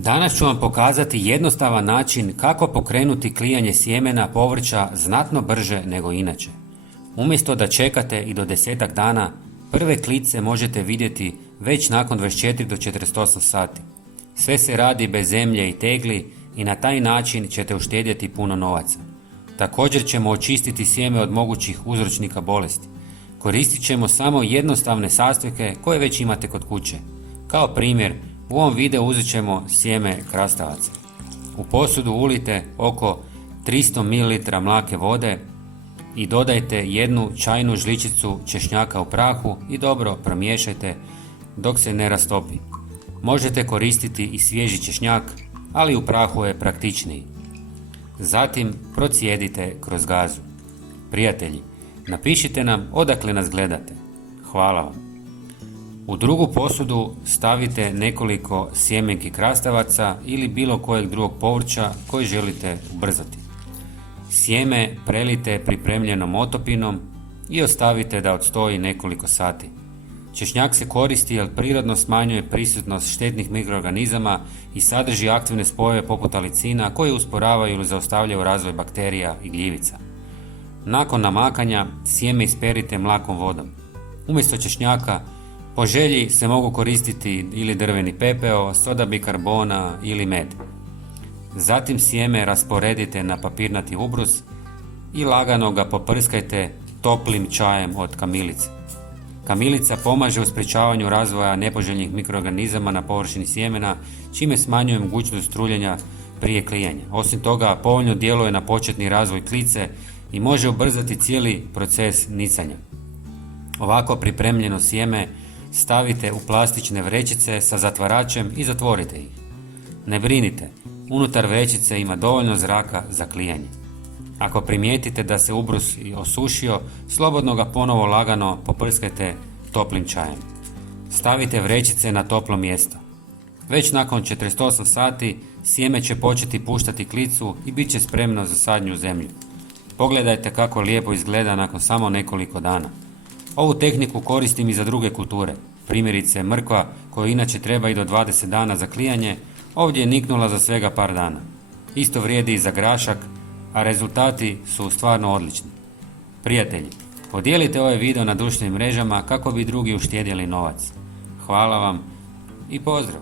Danas ću vam pokazati jednostavan način kako pokrenuti klijanje sjemena povrća znatno brže nego inače. Umjesto da čekate i do 10 dana, prve klice možete vidjeti već nakon 24 do 48 sati. Sve se radi bez zemlje i tegli i na taj način ćete uštedjeti puno novaca. Također ćemo očistiti sjeme od mogućih uzročnika bolesti. Koristit ćemo samo jednostavne sastojke koje već imate kod kuće. Kao primjer, u ovom videu uzet ćemo sjeme krastavaca. U posudu ulijte oko 300 ml mlake vode i dodajte jednu čajnu žličicu češnjaka u prahu i dobro promiješajte dok se ne rastopi. Možete koristiti i svježi češnjak, ali u prahu je praktičniji. Zatim procijedite kroz gazu. Prijatelji, napišite nam odakle nas gledate. Hvala vam. U drugu posudu stavite nekoliko sjemenki krastavaca ili bilo kojeg drugog povrća koji želite ubrzati. Sjeme prelijte pripremljenom otopinom i ostavite da odstoji nekoliko sati. Češnjak se koristi jer prirodno smanjuje prisutnost štetnih mikroorganizama i sadrži aktivne spojeve poput alicina koji usporavaju ili zaustavljaju razvoj bakterija i gljivica. Nakon namakanja sjeme isperite mlakom vodom. Umjesto češnjaka po želji se mogu koristiti ili drveni pepeo, soda bikarbona ili med. Zatim sjeme rasporedite na papirnati ubrus i lagano ga poprskajte toplim čajem od kamilice. Kamilica pomaže u sprječavanju razvoja nepoželjnih mikroorganizama na površini sjemena, čime smanjuje mogućnost truljenja prije klijanja. Osim toga, povoljno djeluje na početni razvoj klice i može ubrzati cijeli proces nicanja. Ovako pripremljeno sjeme stavite u plastične vrećice sa zatvaračem i zatvorite ih. Ne brinite, unutar vrećice ima dovoljno zraka za klijanje. Ako primijetite da se ubrus osušio, slobodno ga ponovo lagano poprskajte toplim čajem. Stavite vrećice na toplo mjesto. Već nakon 48 sati sjeme će početi puštati klicu i bit će spremno za sadnju u zemlju. Pogledajte kako lijepo izgleda nakon samo nekoliko dana. Ovu tehniku koristim i za druge kulture. Primjerice mrkva, koju inače treba i do 20 dana za klijanje, ovdje je niknula za svega par dana. Isto vrijedi i za grašak, a rezultati su stvarno odlični. Prijatelji, podijelite ovaj video na društvenim mrežama kako bi drugi uštedjeli novac. Hvala vam i pozdrav!